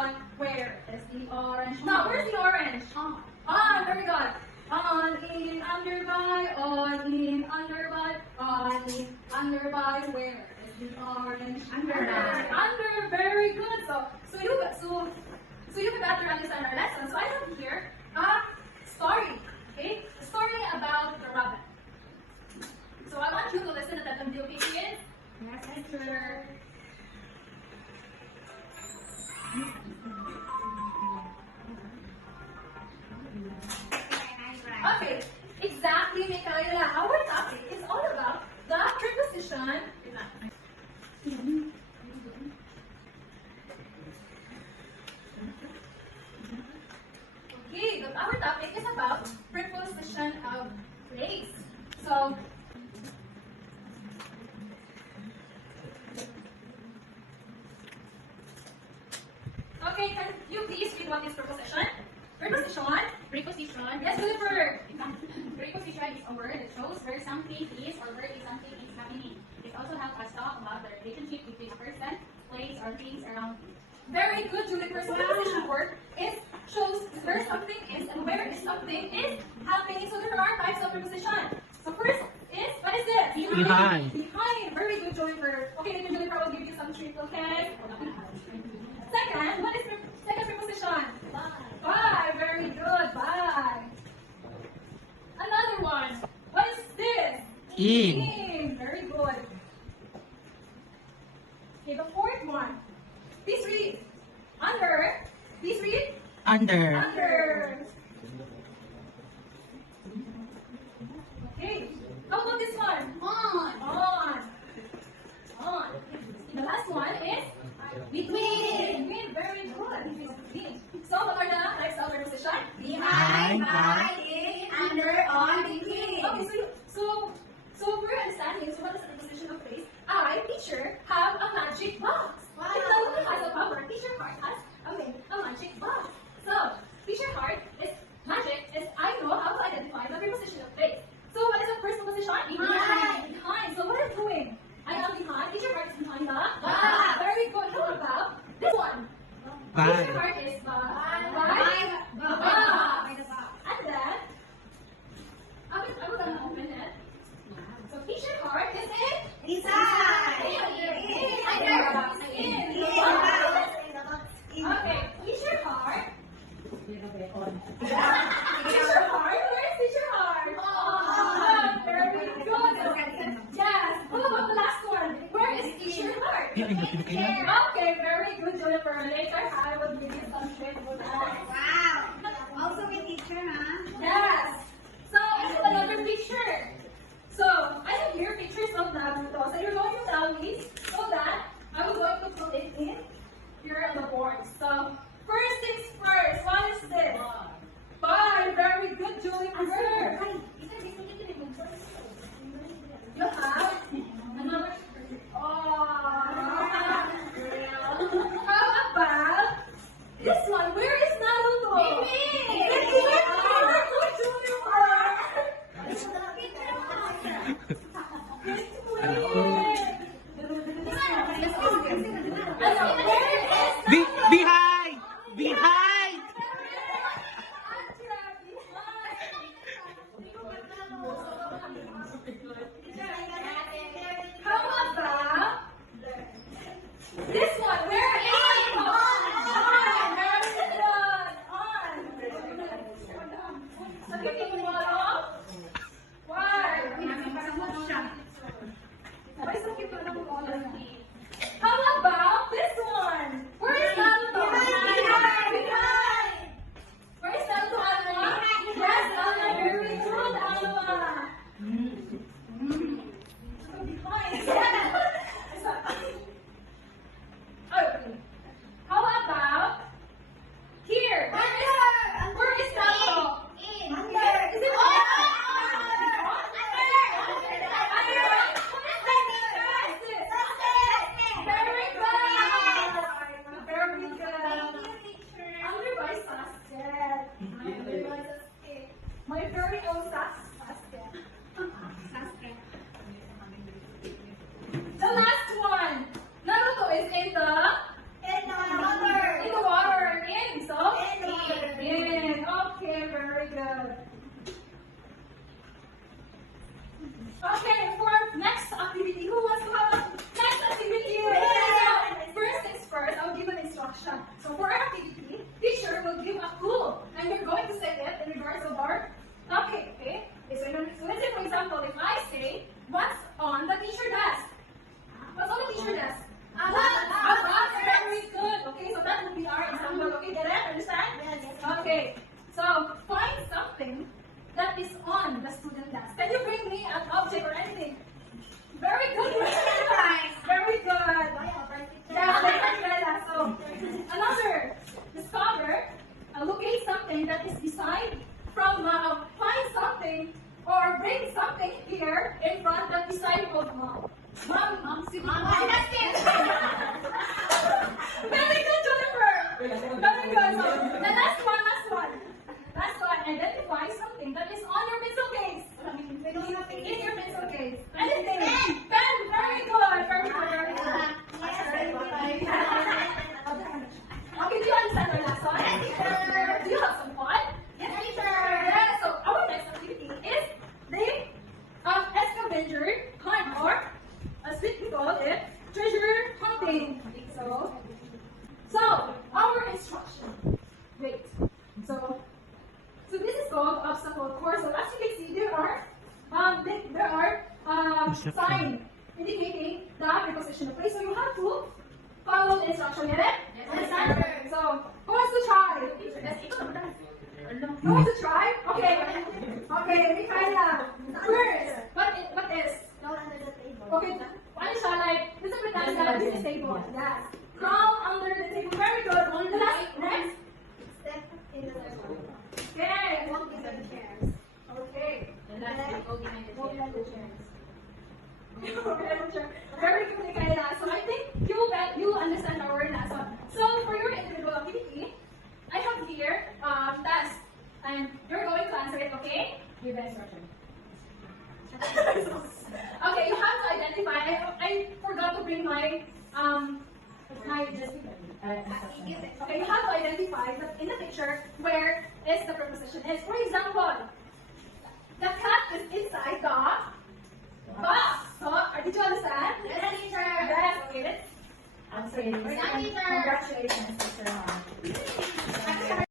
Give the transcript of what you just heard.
undergone. Where is the orange? No, where's the orange? On, very good. On, in, under, by, on, in, under, by, on, in, under, by, where is the orange? Under, very good. So you can better understand our lesson. So I have here a story, okay? A story about the rabbit. So I want you to listen attentively, okay, kids? Yes, teacher. Okay, exactly, Michaela. Our topic is all about the preposition. Okay, our topic is about preposition of place. So, okay, can you please read what is preposition? Preposition. Preposition. Yes, Jennifer. Preposition is a word that shows where something is or where something is happening. It also helps us talk about the relationship between a person, place, or things around you. Very good, Jennifer. So preposition word shows where something is and where something is happening. So there are types of preposition. So first is, what is this? Behind. Behind. Very good, Jennifer. Okay, then Jennifer will give you some treats, okay? Second, what is second preposition? By. Very good. By. Another one. What is this? In. Very good. Okay, the fourth one. Please read. Under. Please read. Under. Under. Okay. How about this one? On. On. On. The last one is between. Between. Very good. Between. So what are the types of preposition? Behind, by, in, under, on, between. Okay, so for your understanding, so what is the preposition of place? I, teacher, have a magic box. Wow. It not only has a power, teacher heart has a magic box. So, teacher heart is magic, is I know how to identify the preposition of place. So what is the first preposition? Behind. Behind. So what are you doing? I am behind. Teacher heart is behind the box. Very good. How about this one? Teacher by, heart is by the box. And then, I'm gonna open it. So teacher heart is in Inside. Okay, teacher heart. Teacher heart, where's teacher heart? Oh, very good. Yes. How about the last one? Where is teacher heart? Okay, very good, Jennifer. Later, I will give you some treats for that. Wow. Also with teacher, huh? Yes. So, this is another picture. So, I have here pictures of Naruto. So, you're going to tell me so that I was going to put it in here on the board. So, first things first. What is this? Bye. Very good, Julie. You have another. Oh. How about this one? Where is Naruto? behind, behind. How about this one? Where is it? On. So, give me one off. Why? Okay, for next activity, who wants to have a next activity? First things first, I'll give an instruction. So for our activity, teacher will give a clue, and you're going to say it in regards of our topic. Okay? So let's say, for example, if I say, what's on the teacher desk? What's on the teacher desk? A box. Very good. Okay, so that would be our example. Okay, get it? Understand? Okay. So find something that is on the student desk. Can you bring me an object or anything? Very good. Very good. Yeah, very good. So another, discover, locate something that is beside from find something or bring something here in front that beside of mom. Mom, Very good, Jennifer. Very good. So the last one. Identify something that is on your pencil case. In your pencil case. Anything. Pen. Very good. Very good. Okay, do you understand our last one? Do you have some fun? Yes. So our next activity is the scavenger hunt, or as we call it, treasure hunting. So our instruction. Wait. So this is called obstacle course. So as you can see, there are signs indicating the preposition of place. So you have to follow the instruction. Get it? Understand? So who wants to try? You want to try? Okay. Okay, we try now. First, what is? Okay, one is like, this is pretend that this is table. Yes. Crawl under the table. Very good. On the last, next. Okay. Okay. Go behind the chairs. Very good, Michaela. So I think you understand our word now. So for your individual activity, I have here task, and you're going to answer it. Okay? Give the instruction. Okay, you have to identify. I forgot to bring my Okay, you have to identify that in the picture where is the preposition is. For example, the cat is inside the box. So, did you understand? Yes, teacher. Yes, okay, let's answer it. Yes, teacher. Congratulations, teacher.